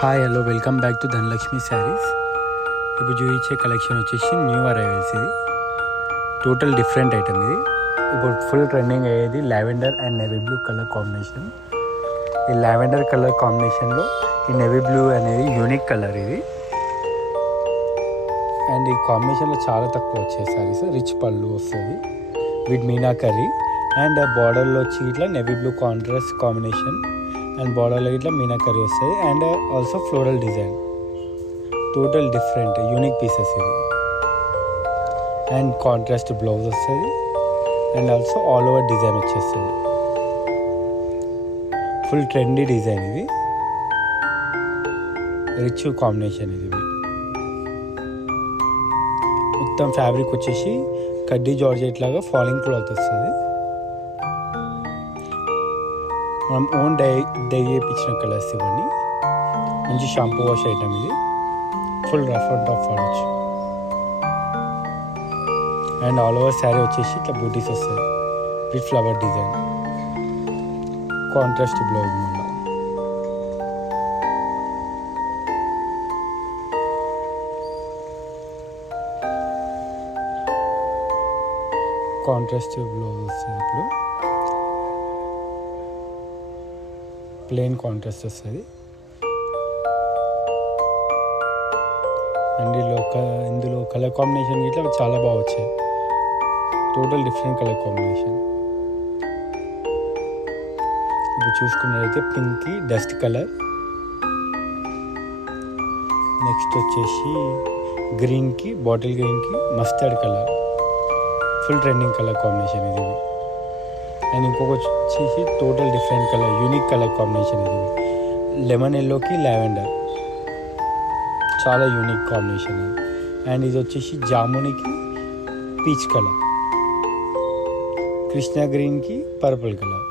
Hi hello welcome back to Dhanalakshmi saris. ఇప్పుడు చూపించే collection వచ్చేసి న్యూ అరైవల్స్. ఇది టోటల్ డిఫరెంట్ ఐటమ్. ఇది ఇప్పుడు ఫుల్ ట్రెండింగ్ అయ్యేది lavender and navy blue colour combination. ఈ లావెండర్ కలర్ కాంబినేషన్లో ఈ నెవీ బ్లూ అనేది యూనిక్ కలర్ ఇది. అండ్ ఈ కాంబినేషన్లో చాలా తక్కువ వచ్చే శారీస్. రిచ్ పళ్ళు వస్తుంది విత్ మీనాకరీ అండ్ బార్డర్లో వచ్చి ఇట్లా navy blue contrast combination and బార్డర్లో ఇట్లా మీనాకరీ వస్తుంది and also floral design. Total different unique pieces ఇది. అండ్ కాంట్రాస్ట్ బ్లౌజ్ వస్తుంది and also all over design వచ్చేస్తుంది. ఫుల్ ట్రెండీ డిజైన్ ఇది. రిచ్ కాంబినేషన్ ఇది. మొత్తం ఫ్యాబ్రిక్ వచ్చేసి కడ్డీ జార్జెట్ లాగా ఫాలింగ్ క్లాత్ వస్తుంది. మనం ఓన్ డై చేయించిన కలర్స్ ఇవన్నీ. మంచి షాంపూ వాష్ ఐటమ్ ఇది. ఫుల్ రఫ్ అండ్ టఫ్ వాడచ్చు. అండ్ ఆల్ ఓవర్ శారీ వచ్చేసి ఇట్లా బూటీస్ వస్తుంది with flower design. Contrast blouse మళ్ళీ. కాంట్రాస్ట్ బ్లౌజ్ వస్తుంది. ఇప్పుడు ప్లెయిన్ కాంట్రాస్ట్ వస్తుంది. అండ్ ఇందులో కలర్ కాంబినేషన్ ఇట్లా చాలా బాగా వచ్చాయి. Total different colour combination. ఇప్పుడు చూసుకున్నట్లయితే పింక్కి డస్ట్ కలర్, నెక్స్ట్ వచ్చేసి గ్రీన్కి బాటిల్ గ్రీన్కి mustard colour. Full trending colour combination ఇది. అండ్ ఇంకొక వచ్చేసి total different colour unique colour combination ఇది. లెమన్ ఎల్లోకి లావెండర్, చాలా యూనిక్ కాంబినేషన్ ఇది. అండ్ ఇది వచ్చేసి జామునికి పీచ్ కలర్, కృష్ణ గ్రీన్కి పర్పుల్ కలర్.